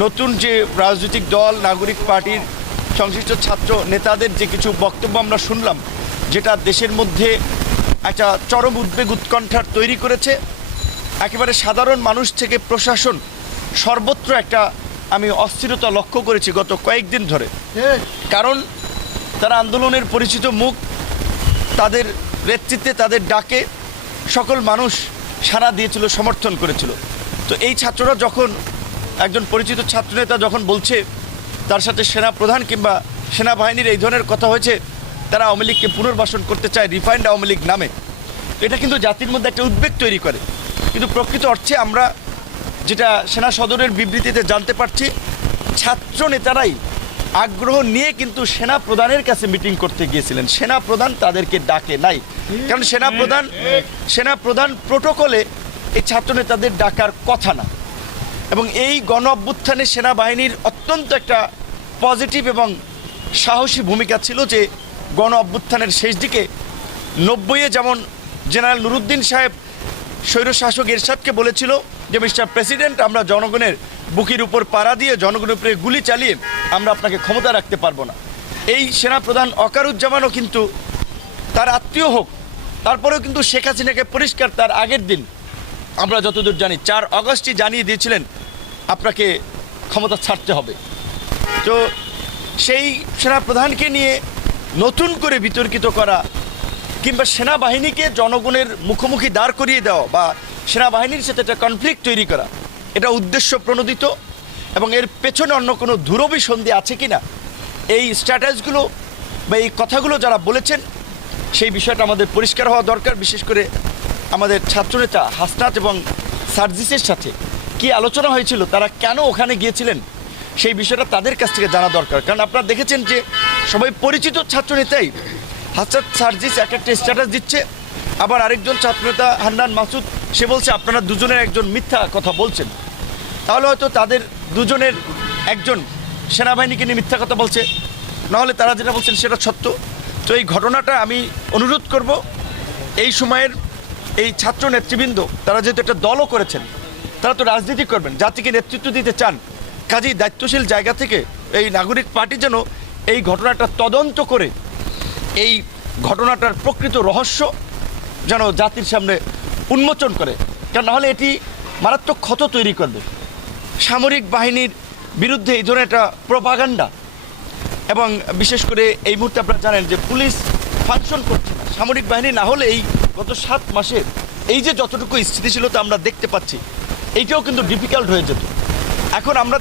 নতুন যে রাজনৈতিক দল নাগরিক পার্টির সংশ্লিষ্ট ছাত্র নেতাদের যে কিছু বক্তব্য আমরা শুনলাম, যেটা দেশের মধ্যে একটা চরম উদ্বেগ উৎকণ্ঠার তৈরি করেছে। একেবারে সাধারণ মানুষ থেকে প্রশাসন সর্বত্র একটা আমি অস্থিরতা লক্ষ্য করেছি গত কয়েকদিন ধরে। কারণ তারা আন্দোলনের পরিচিত মুখ, তাদের নেতৃত্বে তাদের ডাকে সকল মানুষ সাড়া দিয়েছিল, সমর্থন করেছিল। তো এই ছাত্ররা যখন একজন পরিচিত ছাত্রনেতা যখন বলছে তার সাথে সেনা প্রধান কিংবা সেনাবাহিনীর এই ধরনের কথা হয়েছে, তারা আওয়ামী লীগকে পুনর্বাসন করতে চায় রিফাইন্ড আওয়ামী লীগ নামে, এটা কিন্তু জাতির মধ্যে একটা উদ্বেগ তৈরি করে। কিন্তু প্রকৃত অর্থে আমরা যেটা সেনা সদরের বিবৃতিতে জানতে পারছি, ছাত্র নেতারাই আগ্রহ নিয়ে কিন্তু সেনা প্রধানের কাছে মিটিং করতে গিয়েছিলেন। সেনা প্রধান তাদেরকে ডাকে নাই, কারণ সেনা প্রধান প্রোটোকলে এই ছাত্র নেতাদের ডাকার কথা না। এবং এই গণ অভ্যুত্থানে সেনাবাহিনীর অত্যন্ত একটা পজিটিভ এবং সাহসী ভূমিকা ছিল, যে গণ অভ্যুত্থানের শেষ দিকে 90-এ যেমন জেনারেল নুরুদ্দিন সাহেব স্বৈরশাসক এরশাদকে বলেছিল যে মিস্টার প্রেসিডেন্ট, আমরা জনগণের বুকের উপর পাড়া দিয়ে জনগণের উপরে গুলি চালিয়ে আমরা আপনাকে ক্ষমতা রাখতে পারবো না। এই সেনাপ্রধান ওয়াকারুজ্জামানও কিন্তু তার আত্মীয় হোক, তারপরেও কিন্তু শেখ হাসিনাকে পরিষ্কার তার আগের দিন আমরা যতদূর জানি 4 আগস্টই জানিয়ে দিয়েছিলেন আপনাকে ক্ষমতা ছাড়তে হবে। তো সেই সেনাপ্রধানকে নিয়ে নতুন করে বিতর্কিত করা কিংবা সেনাবাহিনীকে জনগণের মুখোমুখি দাঁড় করিয়ে দেওয়া বা সেনাবাহিনীর সাথে একটা কনফ্লিক্ট তৈরি করা, এটা উদ্দেশ্য প্রণোদিত। এবং এর পেছনে অন্য কোনো ধুরভিসন্ধি আছে কি না, এই স্ট্র্যাটেজিগুলো বা এই কথাগুলো যারা বলেছেন সেই বিষয়টা আমাদের পরিষ্কার হওয়া দরকার। বিশেষ করে আমাদের ছাত্রনেতা হাসনাত এবং সার্জিসের সাথে কি আলোচনা হয়েছিল, তারা কেন ওখানে গিয়েছিলেন, সেই বিষয়টা তাদের কাছ থেকে জানা দরকার। কারণ আপনারা দেখেছেন যে সবাই পরিচিত ছাত্রনেতাই হাসনাত সার্জিস একটা স্ট্যাটাস দিচ্ছে, আবার আরেকজন ছাত্রনেতা হান্নান মাসুদ সে বলছে আপনারা দুজনের একজন মিথ্যা কথা বলছেন। তাহলে হয়তো তাদের দুজনের একজন সেনাবাহিনীকে নিয়ে মিথ্যা কথা বলছে, নাহলে তারা যেটা বলছেন সেটা সত্য। তো এই ঘটনাটা আমি অনুরোধ করব, এই সময়ের এই ছাত্র নেতৃবৃন্দ তারা যেহেতু একটা দলও করেছেন, তারা তো রাজনীতি করবেন, জাতিকে নেতৃত্ব দিতে চান, কাজেই দায়িত্বশীল জায়গা থেকে এই নাগরিক পার্টি যেন এই ঘটনাটা তদন্ত করে এই ঘটনাটার প্রকৃত রহস্য যেন জাতির সামনে উন্মোচন করে, কারণ নাহলে এটি মারাত্মক ক্ষত তৈরি করবে। সামরিক বাহিনীর বিরুদ্ধে এই ধরনের একটা প্রোপাগান্ডা, এবং বিশেষ করে এই মুহূর্তে আপনারা জানেন যে পুলিশ ফাংশন করছে না। সামরিক বাহিনী না হলে এই গত 7 মাসের এই যে যতটুকু স্থিতিশীলতা আমরা দেখতে পাচ্ছি, এইটাও কিন্তু ডিফিকাল্ট হয়ে যেত। এখন আমরা